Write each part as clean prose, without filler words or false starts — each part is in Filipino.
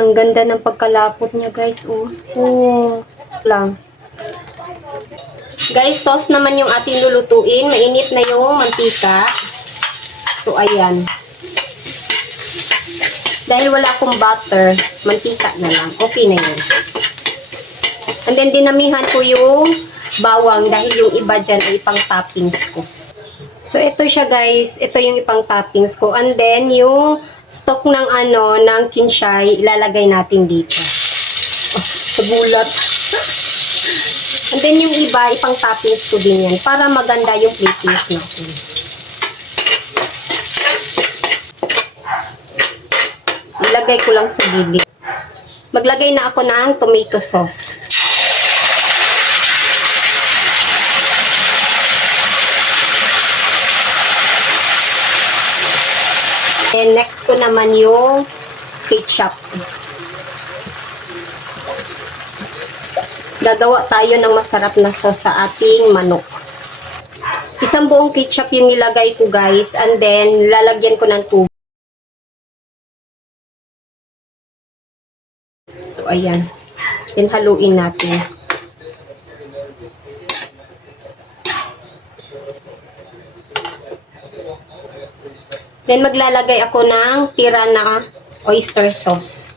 Ang ganda ng pagkalapot niya, guys. Oh. Oh. Lang. Guys, sauce naman yung ating lulutuin. Mainit na yung mantika. So, ayan. Dahil wala akong butter, mantika na lang. Okay na yun. And then, dinamihan ko yung bawang dahil yung iba dyan ay ipang toppings ko. So, ito siya guys. Ito yung ipang toppings ko. And then, yung stock ng ng kinshay, ilalagay natin dito. Oh, sa bulat. And then, yung iba, ipang toppings ko din yan. Para maganda yung plating natin. Ilagay ko lang sa gilid. Maglagay na ako ng tomato sauce. And next ko naman yung ketchup. Gagawa tayo ng masarap na sauce sa ating manok. Isang buong ketchup yung nilagay ko guys. And then, lalagyan ko ng tubig. So, ayan. Then, haluin natin. Then, maglalagay ako ng tira na oyster sauce.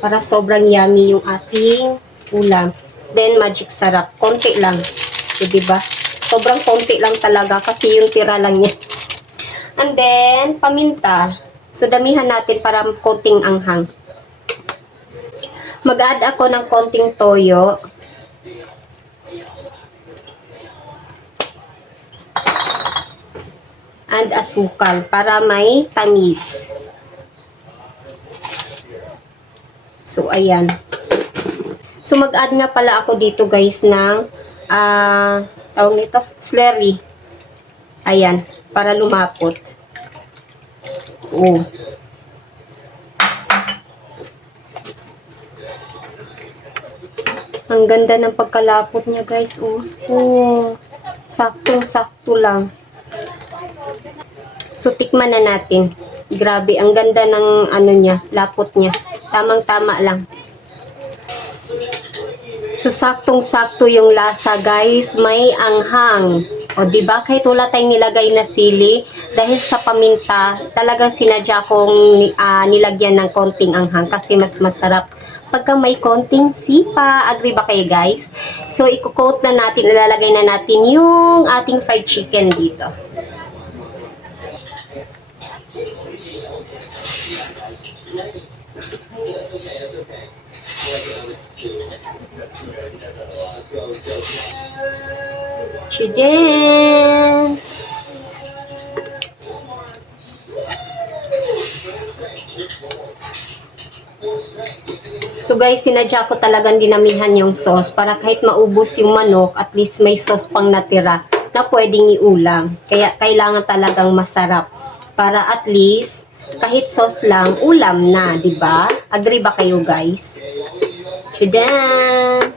Para sobrang yummy yung ating ulam. Then, magic sarap. Konti lang. So, diba? Sobrang konti lang talaga kasi yung tira lang niya. And then, paminta. So, damihan natin para konting anghang. Mag-add ako ng konting toyo. And asukal para may tamis. So, ayan. So, mag-add nga pala ako dito guys ng tawag nito, slurry. Ayan, para lumapot. Oh. Ang ganda ng pagkalapot niya guys. Oh. Oh. Saktong-sakto lang. So, tikman na natin. Grabe, ang ganda ng niya, lapot niya. Tamang-tama lang. So, saktong-sakto yung lasa, guys. May anghang. O, diba? Kahit wala tayong nilagay na sili, dahil sa paminta, talagang sinadya kong nilagyan ng konting anghang kasi mas masarap pagka may konting sipa. Agree ba kayo, guys? So, i-coat na natin, ilalagay na natin yung ating fried chicken dito. Chicken! So guys, sinadya ko talagang dinamihan yung sauce para kahit maubos yung manok, at least may sauce pang natira na pwedeng iulam. Kaya kailangan talagang masarap para at least kahit sauce lang, ulam na, 'di ba? Agree ba kayo guys? So then,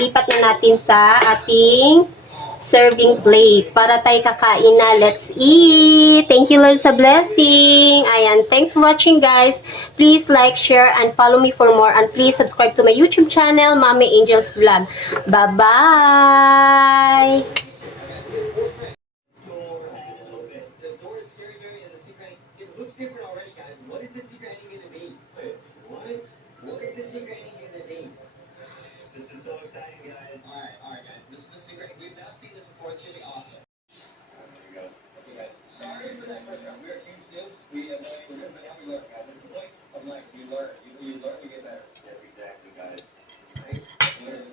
lipat na natin sa ating serving plate para tayo kakain na. Let's eat! Thank you Lord sa blessing. Ayan, thanks for watching guys. Please like, share, and follow me for more. And please subscribe to my YouTube channel, Mommy Angel's Vlog. Bye-bye! This is so exciting, guys. All right, guys. This is the secret. We've not seen this before. It's going to be awesome. There you go. Okay, guys. Sorry for that first round. We are huge noobs. We have no idea, but now we learn, guys. This is the point of life. You learn. You learn, you get better. Yes, exactly, guys. Nice. Literally,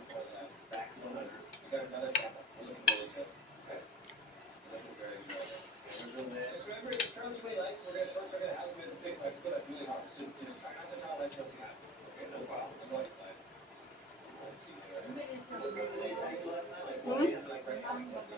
back to 100. You got another couple. We're looking really good. Okay. We're looking very good. Just remember, if you turn on too many lights, we're going to short circuit the house. We're going to fix lights. But that's really hard. So just try not to turn on lights unless you have to. Okay, no problem. I'm going inside. Hmm?